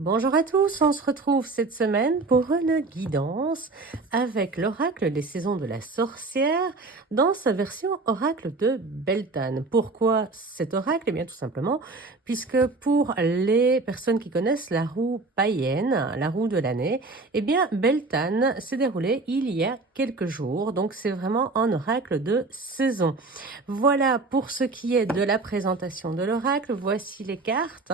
Bonjour à tous, on se retrouve cette semaine pour une guidance avec l'oracle des saisons de la sorcière dans sa version oracle de Beltane. Pourquoi cet oracle? Eh bien tout simplement puisque pour les personnes qui connaissent la roue païenne, la roue de l'année, eh bien Beltane s'est déroulée il y a quelques jours, donc c'est vraiment un oracle de saison. Voilà pour ce qui est de la présentation de l'oracle. Voici les cartes,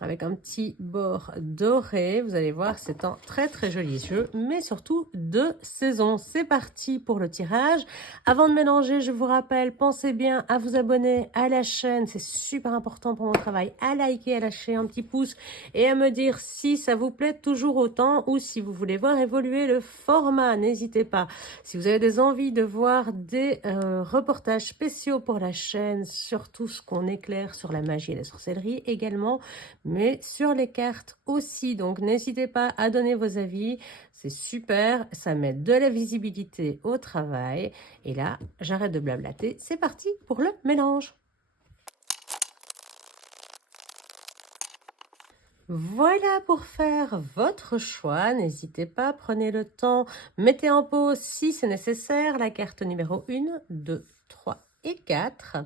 avec un petit bord doré. Vous allez voir, c'est un très très joli jeu, mais surtout de saison. C'est parti pour le tirage. Avant de mélanger, je vous rappelle, pensez bien à vous abonner à la chaîne. C'est super important pour mon travail. À liker, à lâcher un petit pouce et à me dire si ça vous plaît toujours autant ou si vous voulez voir évoluer le format. N'hésitez pas. Si vous avez des envies de voir des reportages spéciaux pour la chaîne, sur tout ce qu'on éclaire sur la magie et la sorcellerie également, mais sur les cartes aussi. Donc n'hésitez pas à donner vos avis, c'est super, ça met de la visibilité au travail. Et là, j'arrête de blablater, c'est parti pour le mélange. Voilà pour faire votre choix. N'hésitez pas, prenez le temps, mettez en pause si c'est nécessaire la carte numéro 1, 2, 3 et 4.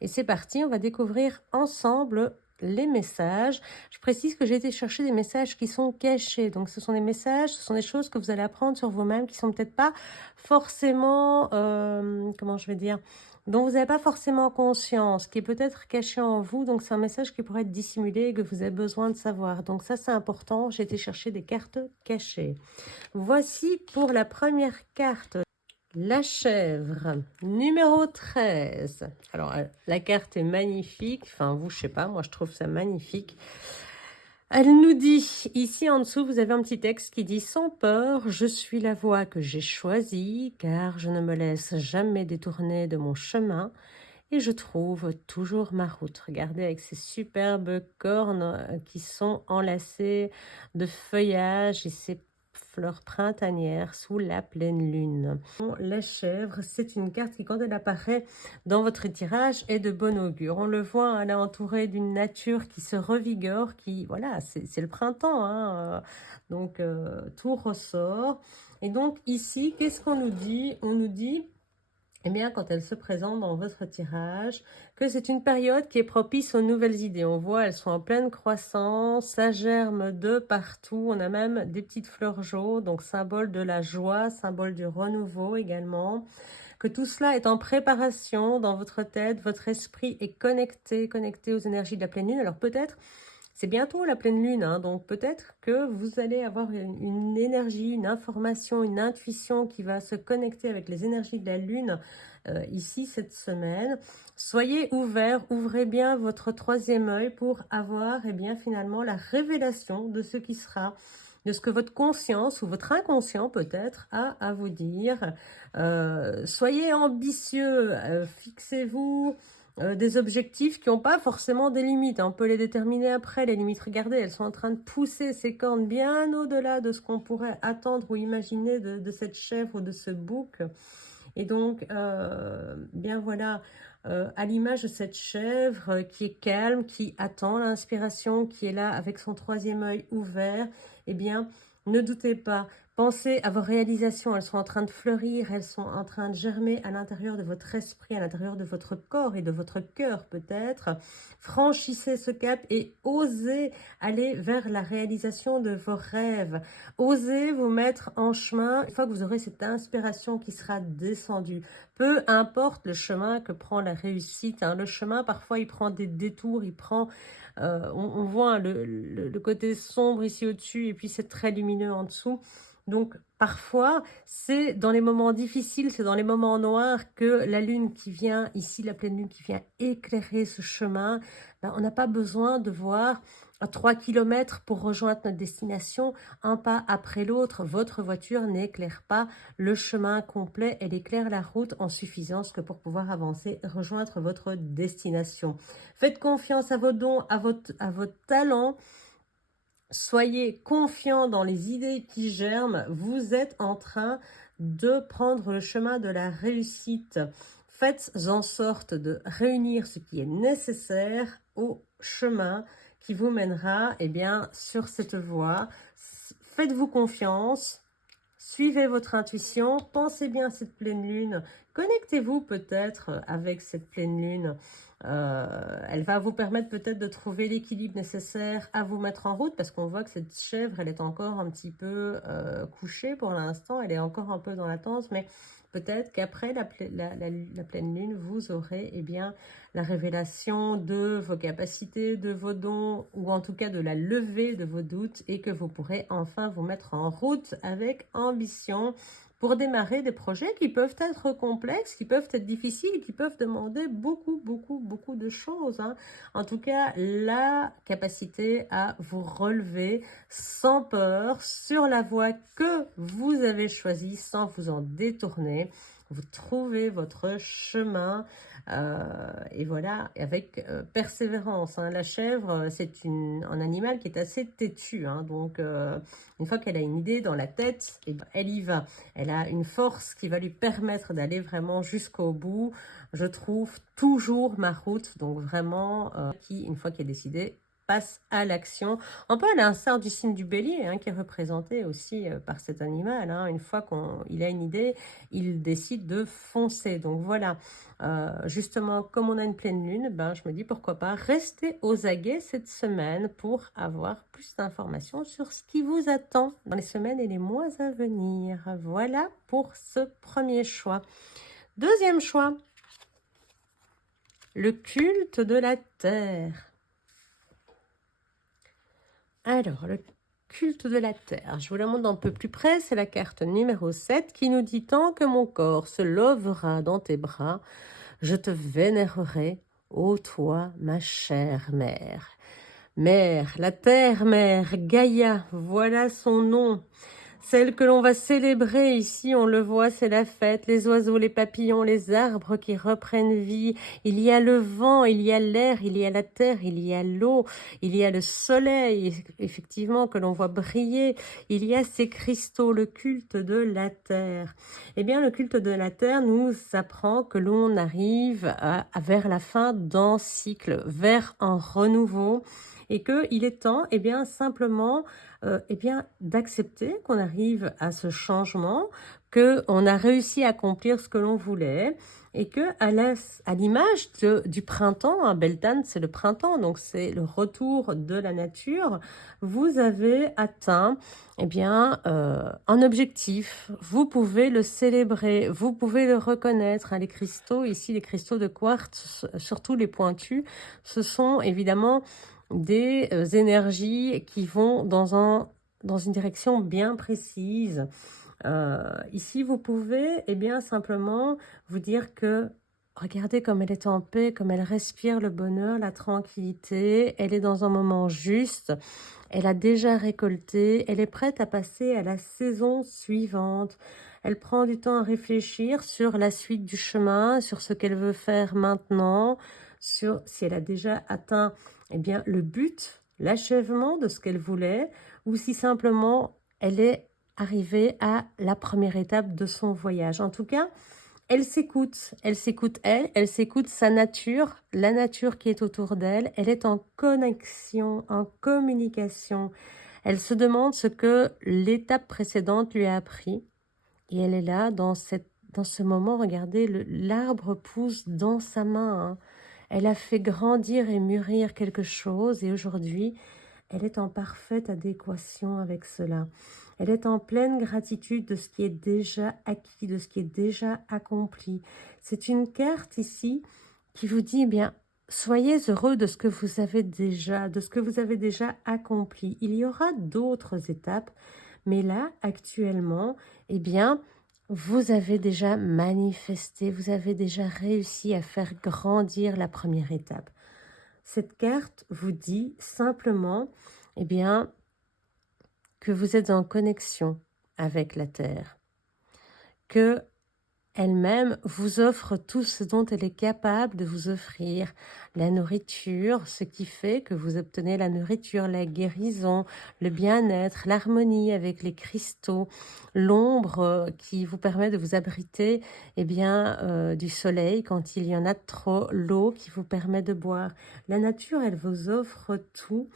Et c'est parti, on va découvrir ensemble les messages. Je précise que j'ai été chercher des messages qui sont cachés. Donc ce sont des messages, ce sont des choses que vous allez apprendre sur vous-même qui sont peut-être pas forcément, comment je vais dire, dont vous n'avez pas forcément conscience, qui est peut-être caché en vous. Donc c'est un message qui pourrait être dissimulé et que vous avez besoin de savoir. Donc ça c'est important, j'ai été chercher des cartes cachées. Voici pour la première carte. La chèvre, numéro 13. Alors, la carte est magnifique. Enfin, vous, je sais pas, moi, je trouve ça magnifique. Elle nous dit, ici en dessous, vous avez un petit texte qui dit « Sans peur, je suis la voie que j'ai choisie, car je ne me laisse jamais détourner de mon chemin et je trouve toujours ma route. » Regardez avec ces superbes cornes qui sont enlacées de feuillage et ces fleurs printanières sous la pleine lune. La chèvre, c'est une carte qui, quand elle apparaît dans votre tirage, est de bon augure. On le voit, elle est entourée d'une nature qui se revigore, qui, voilà, c'est le printemps, hein, donc tout ressort. Et donc ici, qu'est-ce qu'on nous dit? On nous dit, eh bien, quand elle se présente dans votre tirage, que c'est une période qui est propice aux nouvelles idées. On voit, elles sont en pleine croissance, ça germe de partout. On a même des petites fleurs jaunes, donc symbole de la joie, symbole du renouveau également. Que tout cela est en préparation dans votre tête, votre esprit est connecté aux énergies de la pleine lune. Alors peut-être, c'est bientôt la pleine lune, hein, donc peut-être que vous allez avoir une énergie, une information, une intuition qui va se connecter avec les énergies de la lune ici cette semaine. Soyez ouverts, ouvrez bien votre troisième œil pour avoir bien finalement la révélation de ce qui sera, de ce que votre conscience ou votre inconscient peut-être a à vous dire. Soyez ambitieux, fixez-vous des objectifs qui n'ont pas forcément des limites. On peut les déterminer après, les limites. Regardez, elles sont en train de pousser ces cornes bien au-delà de ce qu'on pourrait attendre ou imaginer de cette chèvre ou de ce bouc. Et donc, bien voilà, à l'image de cette chèvre qui est calme, qui attend l'inspiration, qui est là avec son troisième œil ouvert, eh bien, ne doutez pas, pensez à vos réalisations, elles sont en train de fleurir, elles sont en train de germer à l'intérieur de votre esprit, à l'intérieur de votre corps et de votre cœur peut-être. Franchissez ce cap et osez aller vers la réalisation de vos rêves. Osez vous mettre en chemin une fois que vous aurez cette inspiration qui sera descendue. Peu importe le chemin que prend la réussite, hein. Le chemin, parfois, il prend des détours, il prend... on voit le côté sombre ici au-dessus et puis c'est très lumineux en dessous. Donc, parfois, c'est dans les moments difficiles, c'est dans les moments noirs que la lune qui vient, ici la pleine lune qui vient éclairer ce chemin, ben, on n'a pas besoin de voir à 3 km pour rejoindre notre destination, un pas après l'autre. Votre voiture n'éclaire pas le chemin complet, elle éclaire la route en suffisance que pour pouvoir avancer, rejoindre votre destination. Faites confiance à vos dons, à votre talent. Soyez confiants dans les idées qui germent. Vous êtes en train de prendre le chemin de la réussite. Faites en sorte de réunir ce qui est nécessaire au chemin qui vous mènera eh bien, sur cette voie. Faites-vous confiance, suivez votre intuition, pensez bien à cette pleine lune, connectez-vous peut-être avec cette pleine lune. Elle va vous permettre peut-être de trouver l'équilibre nécessaire à vous mettre en route, parce qu'on voit que cette chèvre, elle est encore un petit peu couchée pour l'instant, elle est encore un peu dans latence, mais peut-être qu'après la pleine lune, vous aurez eh bien, la révélation de vos capacités, de vos dons, ou en tout cas de la levée de vos doutes, et que vous pourrez enfin vous mettre en route avec ambition pour démarrer des projets qui peuvent être complexes, qui peuvent être difficiles, qui peuvent demander beaucoup de choses. Hein. En tout cas, la capacité à vous relever sans peur sur la voie que vous avez choisie, sans vous en détourner. Vous trouvez votre chemin et voilà, avec persévérance. Hein. La chèvre, c'est un animal qui est assez têtu. Hein. Donc, une fois qu'elle a une idée dans la tête, et elle y va. Elle a une force qui va lui permettre d'aller vraiment jusqu'au bout. Je trouve toujours ma route. Donc, vraiment, qui, une fois qu'elle est décidée, passe à l'action. Un peu à l'instar du signe du bélier, hein, qui est représenté aussi par cet animal. Hein. Une fois qu'il a une idée, il décide de foncer. Donc voilà, justement, comme on a une pleine lune, ben, je me dis pourquoi pas rester aux aguets cette semaine pour avoir plus d'informations sur ce qui vous attend dans les semaines et les mois à venir. Voilà pour ce premier choix. Deuxième choix, le culte de la terre. Alors, le culte de la terre, je vous la montre d'un peu plus près, c'est la carte numéro 7 qui nous dit « Tant que mon corps se levera dans tes bras, je te vénérerai, ô toi, ma chère mère. » Mère, la terre-mère, Gaïa, voilà son nom. Celle que l'on va célébrer ici, on le voit, c'est la fête, les oiseaux, les papillons, les arbres qui reprennent vie. Il y a le vent, il y a l'air, il y a la terre, il y a l'eau, il y a le soleil, effectivement, que l'on voit briller. Il y a ces cristaux, le culte de la terre. Eh bien, le culte de la terre nous apprend que l'on arrive vers la fin d'un cycle, vers un renouveau, et qu'il est temps, eh bien, simplement eh bien, d'accepter qu'on arrive à ce changement, qu'on a réussi à accomplir ce que l'on voulait, et que à l'image du printemps, hein, Beltane, c'est le printemps, donc c'est le retour de la nature, vous avez atteint eh bien, un objectif. Vous pouvez le célébrer, vous pouvez le reconnaître. Hein, les cristaux, ici, les cristaux de quartz, surtout les pointus, ce sont évidemment des énergies qui vont dans une direction bien précise. Ici, vous pouvez eh bien, simplement vous dire que regardez comme elle est en paix, comme elle respire le bonheur, la tranquillité. Elle est dans un moment juste. Elle a déjà récolté. Elle est prête à passer à la saison suivante. Elle prend du temps à réfléchir sur la suite du chemin, sur ce qu'elle veut faire maintenant, sur si elle a déjà atteint eh bien, le but, l'achèvement de ce qu'elle voulait, ou si simplement elle est arrivée à la première étape de son voyage. En tout cas, elle s'écoute elle s'écoute sa nature, la nature qui est autour d'elle, elle est en connexion, en communication. Elle se demande ce que l'étape précédente lui a appris, et elle est là dans ce moment, regardez, l'arbre pousse dans sa main, hein. Elle a fait grandir et mûrir quelque chose, et aujourd'hui, elle est en parfaite adéquation avec cela. Elle est en pleine gratitude de ce qui est déjà acquis, de ce qui est déjà accompli. C'est une carte ici qui vous dit, eh bien, soyez heureux de ce que vous avez déjà accompli. Il y aura d'autres étapes, mais là, actuellement, eh bien, vous avez déjà manifesté, vous avez déjà réussi à faire grandir la première étape. Cette carte vous dit simplement, eh bien, que vous êtes en connexion avec la Terre, que elle-même vous offre tout ce dont elle est capable de vous offrir. La nourriture, ce qui fait que vous obtenez la nourriture, la guérison, le bien-être, l'harmonie avec les cristaux, l'ombre qui vous permet de vous abriter du soleil quand il y en a trop, l'eau qui vous permet de boire. La nature, elle vous offre tout.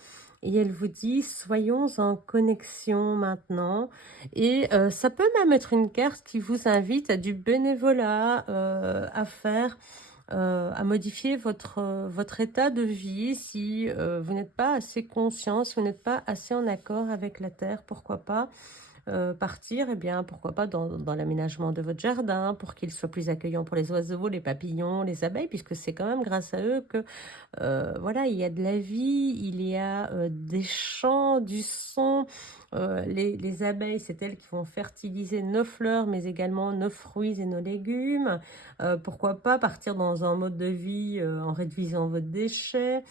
Et elle vous dit, soyons en connexion maintenant. Et ça peut même être une carte qui vous invite à du bénévolat, à faire, à modifier votre état de vie. Si vous n'êtes pas assez conscient, si vous n'êtes pas assez en accord avec la Terre, pourquoi pas partir, eh bien, pourquoi pas dans l'aménagement de votre jardin, pour qu'il soit plus accueillant pour les oiseaux, les papillons, les abeilles, puisque c'est quand même grâce à eux que voilà, il y a de la vie, il y a des chants, du son. Les abeilles, c'est elles qui vont fertiliser nos fleurs, mais également nos fruits et nos légumes. Pourquoi pas partir dans un mode de vie en réduisant vos déchets.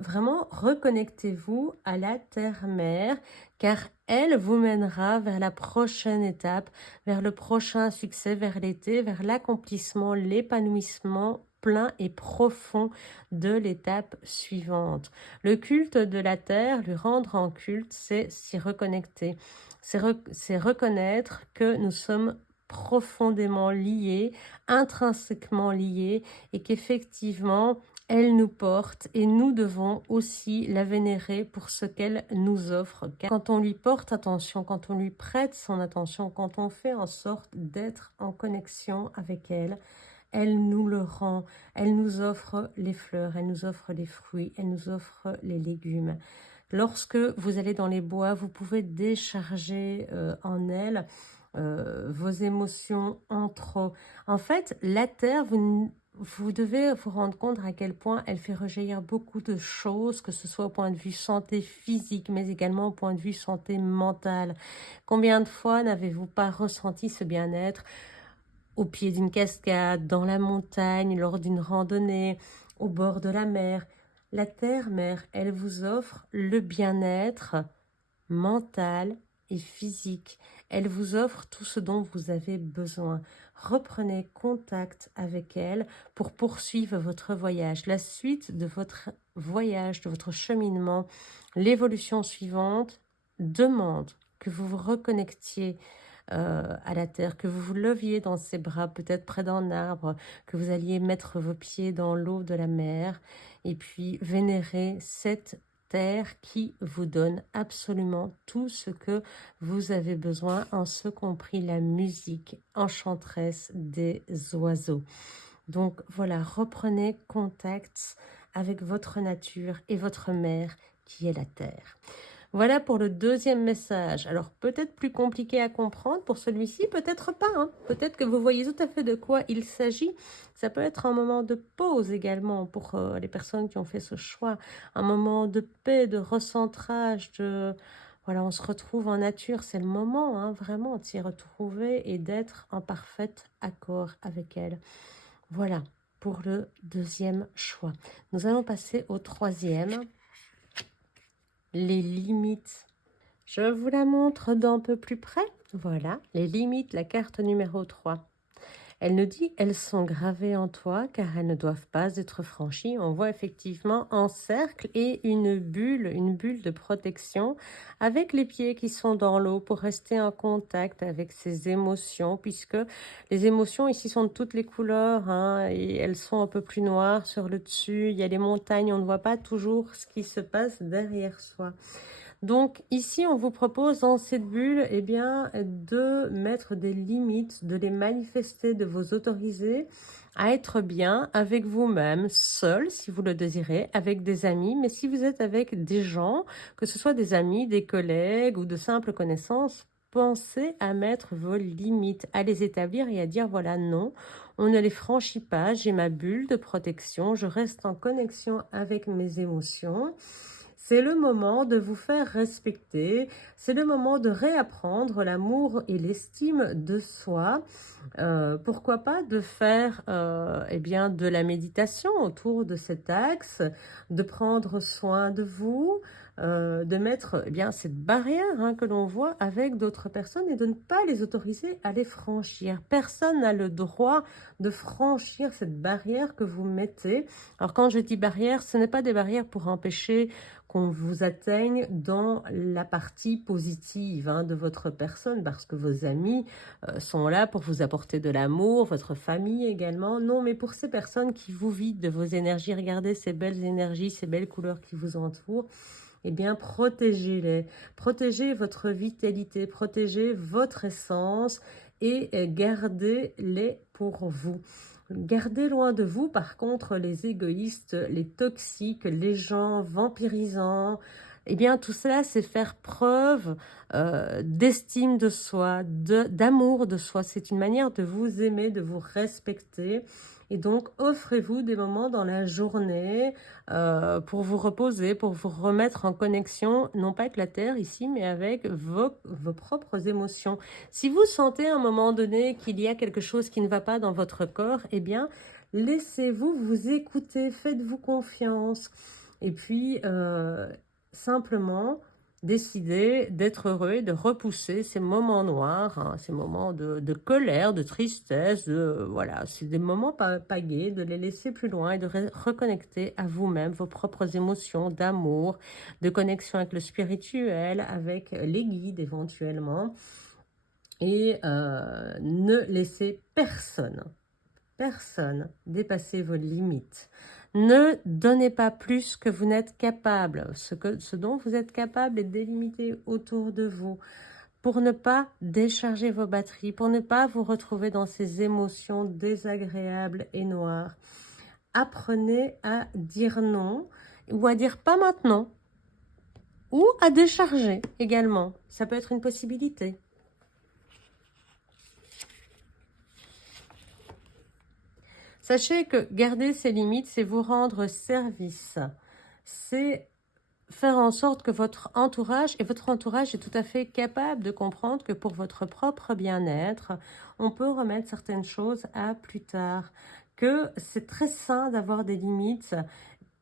Vraiment, reconnectez-vous à la terre-mère, car elle vous mènera vers la prochaine étape, vers le prochain succès, vers l'été, vers l'accomplissement, l'épanouissement plein et profond de l'étape suivante. Le culte de la terre, lui rendre en culte, c'est s'y reconnecter. C'est reconnaître que nous sommes profondément liés, intrinsèquement liés, et qu'effectivement, elle nous porte et nous devons aussi la vénérer pour ce qu'elle nous offre. Quand on lui porte attention, quand on lui prête son attention, quand on fait en sorte d'être en connexion avec elle, elle nous le rend, elle nous offre les fleurs, elle nous offre les fruits, elle nous offre les légumes. Lorsque vous allez dans les bois, vous pouvez décharger en elle vos émotions en trop. En fait, la terre, vous devez vous rendre compte à quel point elle fait rejaillir beaucoup de choses, que ce soit au point de vue santé physique, mais également au point de vue santé mentale. Combien de fois n'avez-vous pas ressenti ce bien-être au pied d'une cascade, dans la montagne, lors d'une randonnée, au bord de la mer? La terre-mère, elle vous offre le bien-être mental et physique. Elle vous offre tout ce dont vous avez besoin. Reprenez contact avec elle pour poursuivre votre voyage. La suite de votre voyage, de votre cheminement, l'évolution suivante demande que vous vous reconnectiez à la terre, que vous vous leviez dans ses bras, peut-être près d'un arbre, que vous alliez mettre vos pieds dans l'eau de la mer et puis vénérer cette terre qui vous donne absolument tout ce que vous avez besoin, en ce compris la musique enchanteresse des oiseaux. Donc voilà, reprenez contact avec votre nature et votre mère qui est la terre. Voilà pour le deuxième message. Alors peut-être plus compliqué à comprendre pour celui-ci, peut-être pas. Hein. Peut-être que vous voyez tout à fait de quoi il s'agit. Ça peut être un moment de pause également pour les personnes qui ont fait ce choix. Un moment de paix, de recentrage, de... Voilà, on se retrouve en nature. C'est le moment hein, vraiment de s'y retrouver et d'être en parfait accord avec elle. Voilà pour le deuxième choix. Nous allons passer au troisième. Les limites. Je vous la montre d'un peu plus près. Voilà, les limites, la carte numéro 3. Elle nous dit, elles sont gravées en toi car elles ne doivent pas être franchies. On voit effectivement un cercle et une bulle de protection avec les pieds qui sont dans l'eau pour rester en contact avec ses émotions, puisque les émotions ici sont de toutes les couleurs hein, et elles sont un peu plus noires sur le dessus. Il y a les montagnes, on ne voit pas toujours ce qui se passe derrière soi. Donc ici, on vous propose dans cette bulle de mettre des limites, de les manifester, de vous autoriser à être bien avec vous-même, seul si vous le désirez, avec des amis. Mais si vous êtes avec des gens, que ce soit des amis, des collègues ou de simples connaissances, pensez à mettre vos limites, à les établir et à dire voilà, non, on ne les franchit pas, j'ai ma bulle de protection, je reste en connexion avec mes émotions. C'est le moment de vous faire respecter, c'est le moment de réapprendre l'amour et l'estime de soi. Pourquoi pas de faire de la méditation autour de cet axe, de prendre soin de vous, de mettre eh bien, cette barrière hein, que l'on voit avec d'autres personnes et de ne pas les autoriser à les franchir. Personne n'a le droit de franchir cette barrière que vous mettez. Alors quand je dis barrière, ce n'est pas des barrières pour empêcher qu'on vous atteigne dans la partie positive hein, de votre personne, parce que vos amis sont là pour vous apporter de l'amour, votre famille également. Non, mais pour ces personnes qui vous vident de vos énergies, regardez ces belles énergies, ces belles couleurs qui vous entourent, eh bien, protégez-les. Protégez votre vitalité, protégez votre essence et gardez-les pour vous. Gardez loin de vous, par contre, les égoïstes, les toxiques, les gens vampirisants. Eh bien, tout cela, c'est faire preuve d'estime de soi, d'amour de soi. C'est une manière de vous aimer, de vous respecter. Et donc, offrez-vous des moments dans la journée pour vous reposer, pour vous remettre en connexion, non pas avec la Terre ici, mais avec vos propres émotions. Si vous sentez à un moment donné qu'il y a quelque chose qui ne va pas dans votre corps, eh bien, laissez-vous vous écouter, faites-vous confiance. Et puis, simplement, décider d'être heureux et de repousser ces moments noirs, hein, ces moments de colère, de tristesse, voilà, c'est des moments pas gais, de les laisser plus loin et de reconnecter à vous-même, vos propres émotions d'amour, de connexion avec le spirituel, avec les guides éventuellement. Et ne laissez personne dépasser vos limites. Ne donnez pas plus que vous n'êtes capable. Ce dont vous êtes capable est délimité autour de vous pour ne pas décharger vos batteries, pour ne pas vous retrouver dans ces émotions désagréables et noires. Apprenez à dire non ou à dire pas maintenant ou à décharger également. Ça peut être une possibilité. Sachez que garder ses limites, c'est vous rendre service. C'est faire en sorte que votre entourage, et votre entourage est tout à fait capable de comprendre que pour votre propre bien-être, on peut remettre certaines choses à plus tard. Que c'est très sain d'avoir des limites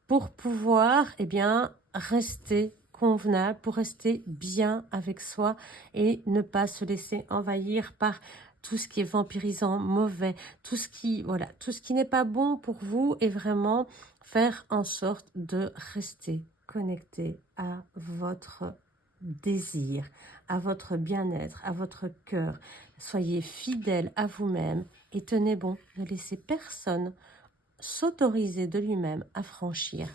pour pouvoir eh bien, rester convenable, pour rester bien avec soi et ne pas se laisser envahir par tout ce qui est vampirisant, mauvais, tout ce qui n'est pas bon pour vous, et vraiment faire en sorte de rester connecté à votre désir, à votre bien-être, à votre cœur. Soyez fidèle à vous-même et tenez bon, ne laissez personne s'autoriser de lui-même à franchir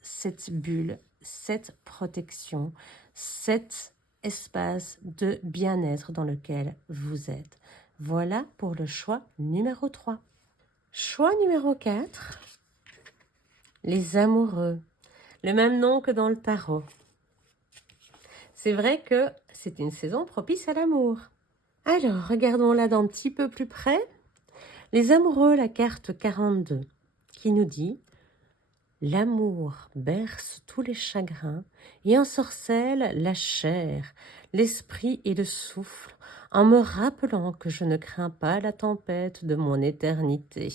cette bulle, cette protection, cet espace de bien-être dans lequel vous êtes. Voilà pour le choix numéro 3. Choix numéro 4, les amoureux. Le même nom que dans le tarot. C'est vrai que c'est une saison propice à l'amour. Alors, regardons-la d'un petit peu plus près. Les amoureux, la carte 42, qui nous dit « L'amour berce tous les chagrins et ensorcelle la chair, l'esprit et le souffle, en me rappelant que je ne crains pas la tempête de mon éternité. »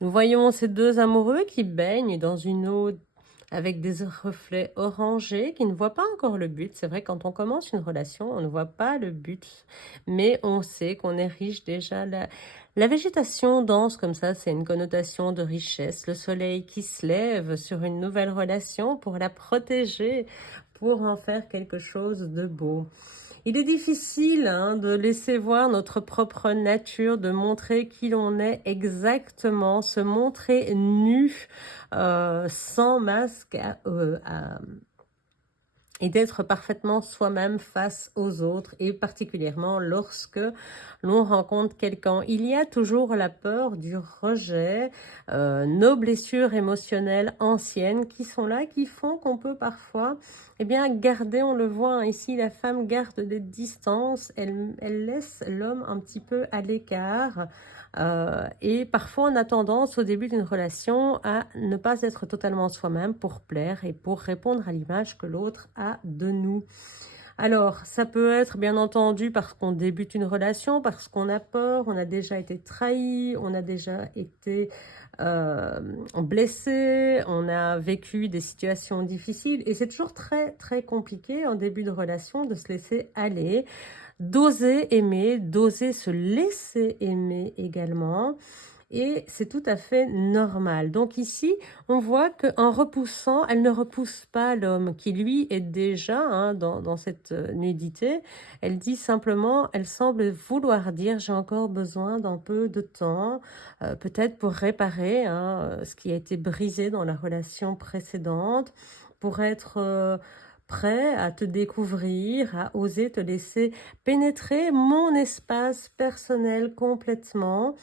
Nous voyons ces deux amoureux qui baignent dans une eau avec des reflets orangés, qui ne voient pas encore le but. C'est vrai, quand on commence une relation, on ne voit pas le but, mais on sait qu'on est riche déjà. La végétation dense comme ça, c'est une connotation de richesse. Le soleil qui se lève sur une nouvelle relation pour la protéger, pour en faire quelque chose de beau. Il est difficile de laisser voir notre propre nature, de montrer qui l'on est exactement, se montrer nu, sans masque, et d'être parfaitement soi-même face aux autres, et particulièrement lorsque l'on rencontre quelqu'un. Il y a toujours la peur du rejet, nos blessures émotionnelles anciennes qui sont là, qui font qu'on peut parfois garder, on le voit ici, la femme garde des distances, elle laisse l'homme un petit peu à l'écart. Et parfois on a tendance au début d'une relation à ne pas être totalement soi-même pour plaire et pour répondre à l'image que l'autre a de nous. Alors, ça peut être bien entendu parce qu'on débute une relation, parce qu'on a peur, on a déjà été trahi, on a déjà été blessé, on a vécu des situations difficiles et c'est toujours très très compliqué en début de relation de se laisser aller, d'oser aimer, d'oser se laisser aimer également. Et c'est tout à fait normal. Donc ici, on voit qu'en repoussant, elle ne repousse pas l'homme qui, lui, est déjà dans cette nudité. Elle dit simplement, elle semble vouloir dire, j'ai encore besoin d'un peu de temps, peut-être pour réparer ce qui a été brisé dans la relation précédente, pour être prêt à te découvrir, à oser te laisser pénétrer mon espace personnel complètement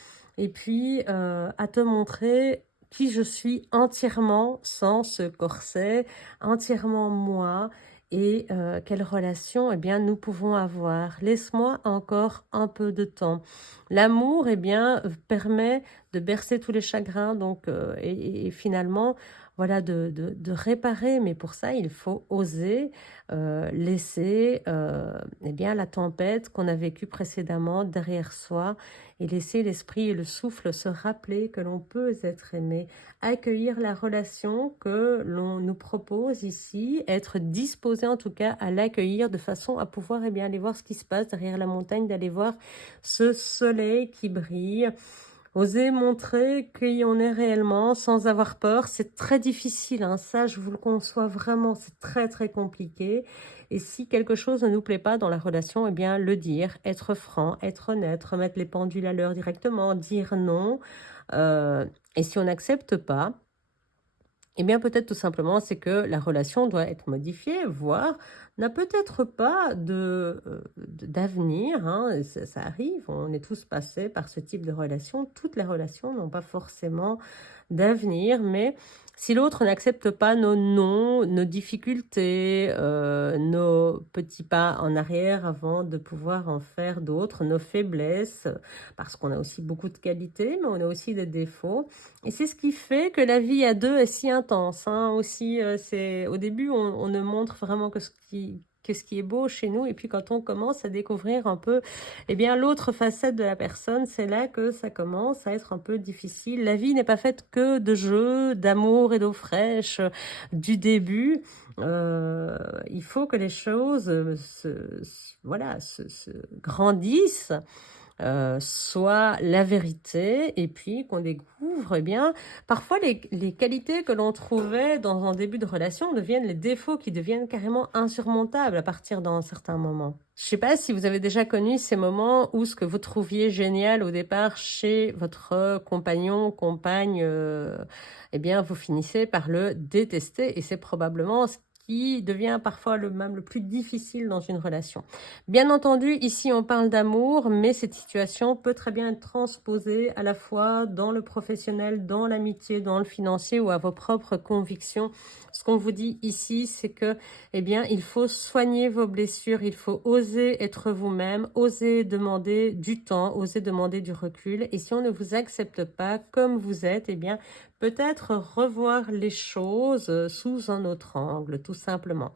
et puis à te montrer qui je suis entièrement sans ce corset, entièrement moi et quelle relation eh bien, nous pouvons avoir. Laisse-moi encore un peu de temps. L'amour eh bien, permet de bercer tous les chagrins donc, et finalement voilà, de réparer, mais pour ça, il faut oser laisser eh bien, la tempête qu'on a vécue précédemment derrière soi et laisser l'esprit et le souffle se rappeler que l'on peut être aimé, accueillir la relation que l'on nous propose ici, être disposé en tout cas à l'accueillir de façon à pouvoir eh bien, aller voir ce qui se passe derrière la montagne, d'aller voir ce soleil qui brille. Oser montrer qui on est réellement sans avoir peur, c'est très difficile, ça je vous le conçois vraiment, c'est très très compliqué. Et si quelque chose ne nous plaît pas dans la relation, eh bien le dire, être franc, être honnête, remettre les pendules à l'heure directement, dire non. Et si on n'accepte pas, eh bien, peut-être tout simplement, c'est que la relation doit être modifiée, voire n'a peut-être pas d'avenir. Ça arrive, on est tous passés par ce type de relation. Toutes les relations n'ont pas forcément d'avenir, mais si l'autre n'accepte pas nos non, nos difficultés, nos petits pas en arrière avant de pouvoir en faire d'autres, nos faiblesses, parce qu'on a aussi beaucoup de qualités, mais on a aussi des défauts. Et c'est ce qui fait que la vie à deux est si intense. Aussi, au début, on ne montre vraiment que ce qui est beau chez nous. Et puis quand on commence à découvrir un peu eh bien, l'autre facette de la personne, c'est là que ça commence à être un peu difficile. La vie n'est pas faite que de jeux, d'amour et d'eau fraîche du début. Il faut que les choses se grandissent, soit la vérité, et puis qu'on découvre, eh bien, parfois les qualités que l'on trouvait dans un début de relation deviennent les défauts qui deviennent carrément insurmontables à partir d'un certain moment. Je ne sais pas si vous avez déjà connu ces moments où ce que vous trouviez génial au départ chez votre compagnon, compagne, eh bien, vous finissez par le détester, et c'est probablement ce qui devient parfois même le plus difficile dans une relation. Bien entendu, ici on parle d'amour, mais cette situation peut très bien être transposée à la fois dans le professionnel, dans l'amitié, dans le financier ou à vos propres convictions. Ce qu'on vous dit ici, c'est que, eh bien, il faut soigner vos blessures, il faut oser être vous-même, oser demander du temps, oser demander du recul. Et si on ne vous accepte pas comme vous êtes, eh bien, peut-être revoir les choses sous un autre angle, tout simplement.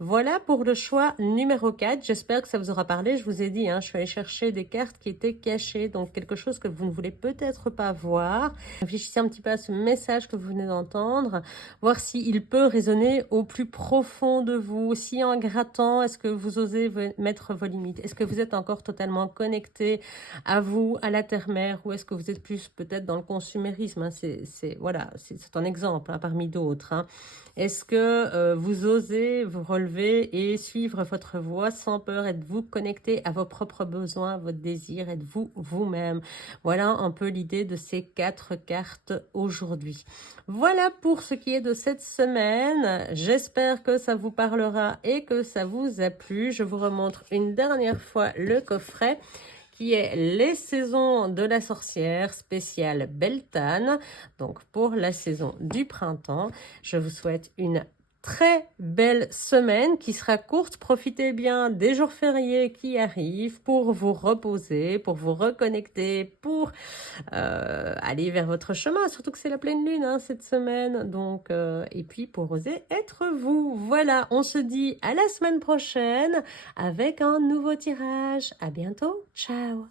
Voilà pour le choix numéro 4. J'espère que ça vous aura parlé. Je vous ai dit, je suis allée chercher des cartes qui étaient cachées, donc quelque chose que vous ne voulez peut-être pas voir. Réfléchissez un petit peu à ce message que vous venez d'entendre, voir s'il peut résonner au plus profond de vous. Si en grattant, est-ce que vous osez mettre vos limites? Est-ce que vous êtes encore totalement connecté à vous, à la terre-mère, ou est-ce que vous êtes plus peut-être dans le consumérisme? C'est un exemple parmi d'autres. Est-ce que vous osez vous relever et suivre votre voie sans peur? Êtes-vous connecté à vos propres besoins, à votre désir? Êtes-vous vous-même? Voilà un peu l'idée de ces 4 cartes aujourd'hui. Voilà pour ce qui est de cette semaine. J'espère que ça vous parlera et que ça vous a plu. Je vous remontre une dernière fois le coffret qui est les saisons de la sorcière spéciale Beltane, donc pour la saison du printemps. Je vous souhaite une très belle semaine qui sera courte. Profitez bien des jours fériés qui arrivent pour vous reposer, pour vous reconnecter, pour aller vers votre chemin. Surtout que c'est la pleine lune hein, cette semaine. Donc, et puis pour oser être vous. Voilà, on se dit à la semaine prochaine avec un nouveau tirage. À bientôt. Ciao.